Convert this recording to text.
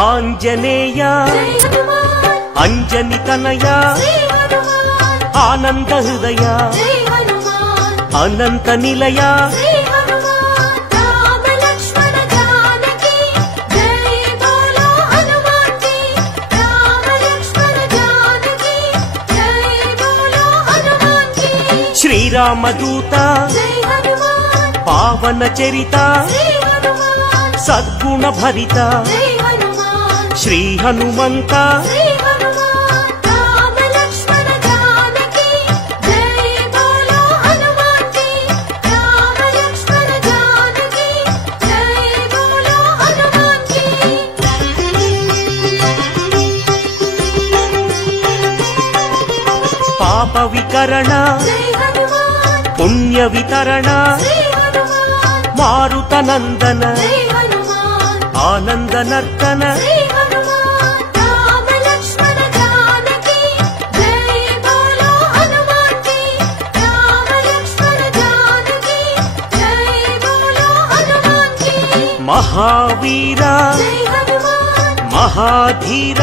ఆంజనేయ అంజని తనయ ఆనంద హృదయ అనంత నిలయ శ్రీరామదూత పావన చరిత సద్గుణ భరిత శ్రీ హనుమంత పాప వికరణ పుణ్య వితరణ మారుత నందన ఆనంద నర్తన మహావీర మహాధీర